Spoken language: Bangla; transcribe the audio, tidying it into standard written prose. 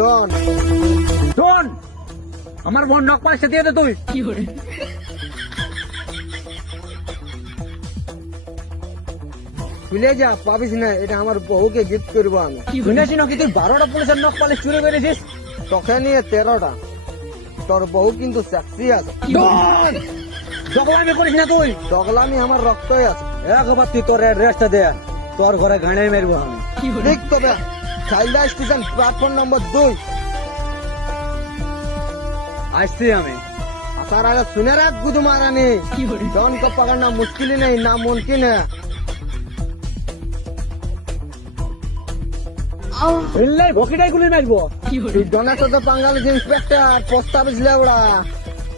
ডন। শোন, আমার বোন নখ পালিশটা দিয়ে দে তুই। ভুলে যা, পাবিস না, এটা আমার বউকে গিফট করবো আমি। শুনেছি নাকি তুই 12টা পুলিশের নখ পালিশ চুরি করেছিস? তোকে নিয়ে 13টা। তোর বউ কিন্তু সেক্সি আছে। ডন, জগলামি করিস না তুই। দগলামি আমার রক্তই আছে। একবার তুই তোর অ্যাড্রেসটা দে, তোর ঘরে গাঁড়ে মেরবো আমি। ঠিক তবে ছাইলা স্টেশন প্ল্যাটফর্ম নম্বর 2। আসছি আমি। আসার আগে শুনে রাখ গুদু মারানি, डॉन को पकड़ना मुश्किल ही नहीं, नामुमकिन है। বকিটাই গুলি মারবো। তুই ডনের সাথে পাঙ্গাল ইন্সপেক্টর, পোস্ট অফিস লেবড়া।